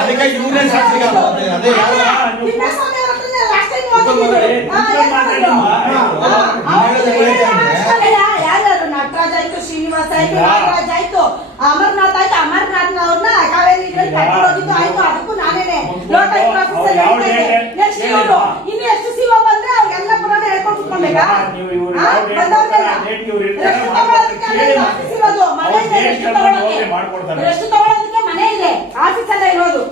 ಅದಕ್ಕೆ ಇವರೇ ಸಾಕ್ಷಿ ಅದೇ ಯಾರು ನಟರಾಜ್ ಆಯ್ತು, ಶ್ರೀನಿವಾಸ ಆಯ್ತು, ನಾಗರಾಜ್ ಆಯ್ತು, ಅಮರ್ನಾಥ್ ಆಯ್ತು, ಅಮರ್ನಾಥ್ ಅವ್ರನ್ನ ಕಾವೇರಿ ಕರ್ಕೊಂಡೋಗಿದ್ದು ಆಯ್ತು. ಅದಕ್ಕೂ ನಾನೇನೆ ಲೋಟಸ್ ಆಫೀಸರ್ ನೆಕ್ಸ್ಟ್ ಇವರು ಇನ್ನು ಎಷ್ಟು ಸಿಒ ಬಂದ್ರೆ ಅವ್ರಿಗೆಲ್ಲ ಪುರಾಣ ಹೇಳ್ಕೊಂಡು ಕುತ್ಕೊಬೇಕಾ? ಎಷ್ಟು ತಗೊಳ್ಳೋದಕ್ಕೆ ಮನೆ ಇದೆ, ಆಫೀಸ್ ಎಲ್ಲ ಇರೋದು.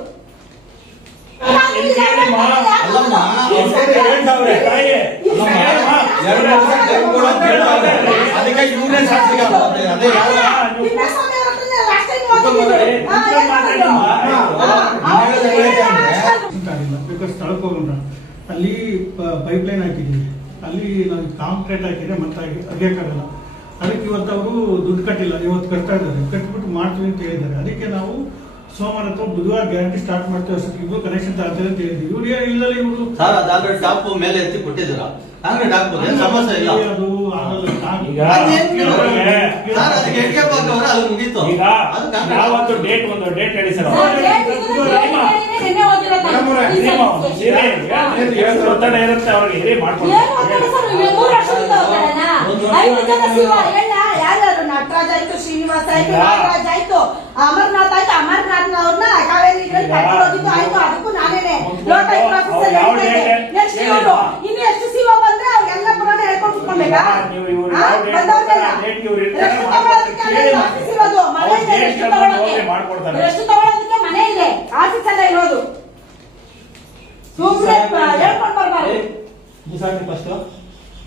ಅದಕ್ಕೆ ಇವರೇ ಸಾಕ್ಷಿ ಅದೇ ಸ್ಥಳಕ್ಕೆ ಹೋಗೋಣ. ಅಲ್ಲಿ ಪೈಪ್ ಲೈನ್ ಹಾಕಿದ್ದೀವಿ, ಅಲ್ಲಿ ನಾವು ಕಾಂಕ್ರೀಟ್ ಹಾಕಿದ್ರೆ ಮತ್ತೆ ಅಗೆಯಕ್ಕಾಗಲ್ಲ. ಅದಕ್ಕೆ ಇವತ್ತು ಅವರು ದುಡ್ಡು ಕಟ್ಟಿಲ್ಲ, ಇವತ್ತು ಕಟ್ತಾ ಇದ್ದಾರೆ. ಕಟ್ಬಿಟ್ಟು ಮಾಡ್ತೀವಿ ಅಂತ ಹೇಳಿದ್ದಾರೆ. ಅದಕ್ಕೆ ನಾವು ಸೋಮವಾರ ಅಥವಾ ಬುಧವಾರ ಗ್ಯಾರಂಟಿ ಸ್ಟಾರ್ಟ್ ಮಾಡ್ತೇವೆ. ಇಬ್ರು ಕನೆಕ್ಷನ್ ಆಗ್ತದೆ ಅಂತ ಹೇಳಿದ್ವಿ. ಇವ್ರು ಇಲ್ಲ ಇವರು ಸರ್ ಅದಾದ್ರೆ ಟಾಪ್ ಮೇಲೆ ಎತ್ತಿ ಕೊಟ್ಟಿದ್ದೀರ, ಕಾಂಕ್ರೀಟ್ ಹಾಕ್ಬೋದು, ಸಮಸ್ಯೆ ಇಲ್ಲ. ಅದು ಆಗಲ್ಲ. ಮುಗೀತು. ಯಾವತ್ತು ಡೇಟ್ ಒಂದು ಡೇಟ್ ಹೇಳಿ ಸರ್. ಇರುತ್ತೆ ಅವ್ರಿಗೆ ಹಿರಿ ಮಾಡ್ಕೊಂಡು ಯಾರು ನಟರಾಜ್ ಆಯ್ತು, ಶ್ರೀನಿವಾಸ ಆಯ್ತು, ನಾಗರಾಜ್ ಆಯ್ತು, ಅಮರ್ನಾಥ್ ಆಯ್ತು, ಅಮರ್ನಾಥ್ ಅವ್ರನ್ನ ಕಾವೇರಿ ಕರ್ಕೊಂಡೋಗಿದ್ದು ಆಯ್ತು. ಅದಕ್ಕೂ ನಾನೇನೆ ಲೋಟಸ್ ಆಫೀಸರ್ ನೆಕ್ಸ್ಟ್ ಇವರು ಇನ್ನು ಎಷ್ಟು ಸಿಒ ಬಂದ್ರೆ ಅವ್ರಿಗೆಲ್ಲ ಪುರಾಣ ಹೇಳ್ಕೊಂಡು ಕುತ್ಕೊಬೇಕಾ? ಎಷ್ಟು ತಗೊಳ್ಳೋದಕ್ಕೆ ಮನೆ ಇದೆ, ಆಫೀಸ್ ಎಲ್ಲ ಇರೋದು. ಸುಮ್ಮನೆ ಹೇಳ್ಕೊಂಡು ಬರ್ಬಾರ್ದು.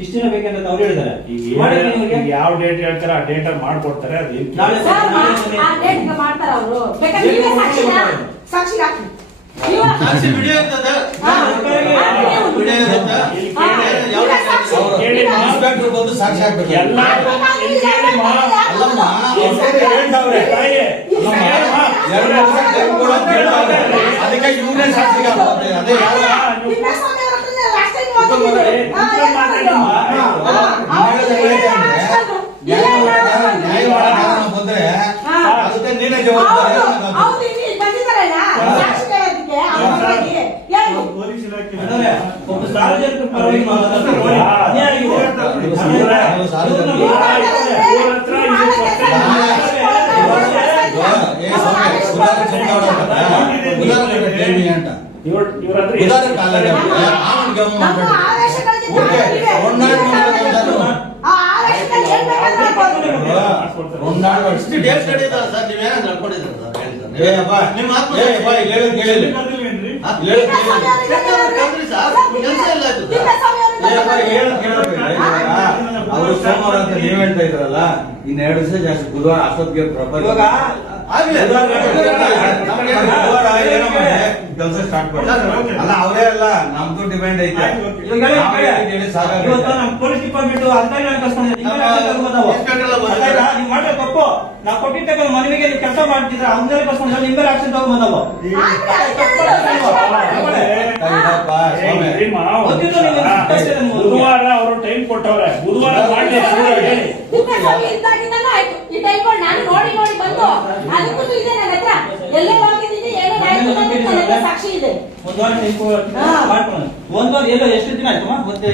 ಇಷ್ಟು ದಿನ ಬೇಕಂತ ಅವ್ರು ಹೇಳಿದ್ದಾರೆ. ಯಾವ ಡೇಟ್ ಹೇಳ್ತಾರೆ ಆ ಡೇಟ್ ಅಲ್ಲಿ ಮಾಡ್ಕೊಡ್ತಾರೆ. ಅದು ಮಾಡ್ತಾರ ಅವರು. ಸಾಕ್ಷಿ ಹಾಕಿ ವಿಡಿಯೋ ಇರ್ತದೆ. ಬಂದು ಸಾಕ್ಷಿ ಹಾಕ್ಬೇಕು. ಅದಕ್ಕೆ ಇವರೇ ಸಾಕ್ಷಿ ಅದೇ ಬಂದ್ರೆ ಅದಕ್ಕೆ ನೀನೇ ಜವಾಬ್ದಾರಿ. ಪೊಲೀಸ್ ಇಲಾಖೆ ಒಬ್ಬ ಸಾರ್ವಜನಿಕ ಪರವಾಗಿ ಅವರು ಸೋಮವಾರ ಅಂತ ನೀವ್ ಹೇಳ್ತಾ ಇದ್ರಲ್ಲ, ಇನ್ನು 2 ದಿವಸ ಜಾಸ್ತಿ ಬುಧವಾರ ಅಷ್ಟೊತ್ತಿಗೆ ಕೆಲಸ ಸ್ಟಾರ್ಟ್ ಮಾಡ್ತಾರೆ. ಅಲ್ಲ ಅವರೇ ಅಲ್ಲ, ನಮ್ದು ಡಿಮ್ಯಾಂಡ್ ಐತೆ. ಪೊಲೀಸ್ ಡಿಪಾರ್ಟ್ಮೆಂಟ್ ತಪ್ಪು. ನಾವು ಕೊಟ್ಟಿದ್ದ ಮನವಿಗೆ ಕೆಲಸ ಮಾಡ್ತಿದ್ರೆ ಅವ್ರ ಕರ್ಸ್ಕೊಂಡು ನಿಮ್ಮೇಲೆ ಆಕ್ಷನ್ ತಗೊಂಡ್ ಬುಧವಾರ ಅವರು ಟೈಮ್ ಕೊಟ್ಟವ್ರೆ. ಬುಧವಾರ ನಾನು ನೋಡಿ ನೋಡಿ ಬಂದು ಅದಕ್ಕೂ ಇದೆ ನನ್ನ ಹತ್ರ ಎಲ್ಲೇ ಹೋಗಿದ್ದೀನಿ ಏನೋ ಸಾಕ್ಷಿ ಇದೆ. ಒಂದ್ ವಾರ ಟೈಮ್ ಮಾಡ್ಕೊಂಡು ಒಂದ್ ವಾರ ಎಲ್ಲೋ ಎಷ್ಟು ದಿನ ಆಯ್ತು ಮತ್ತೆ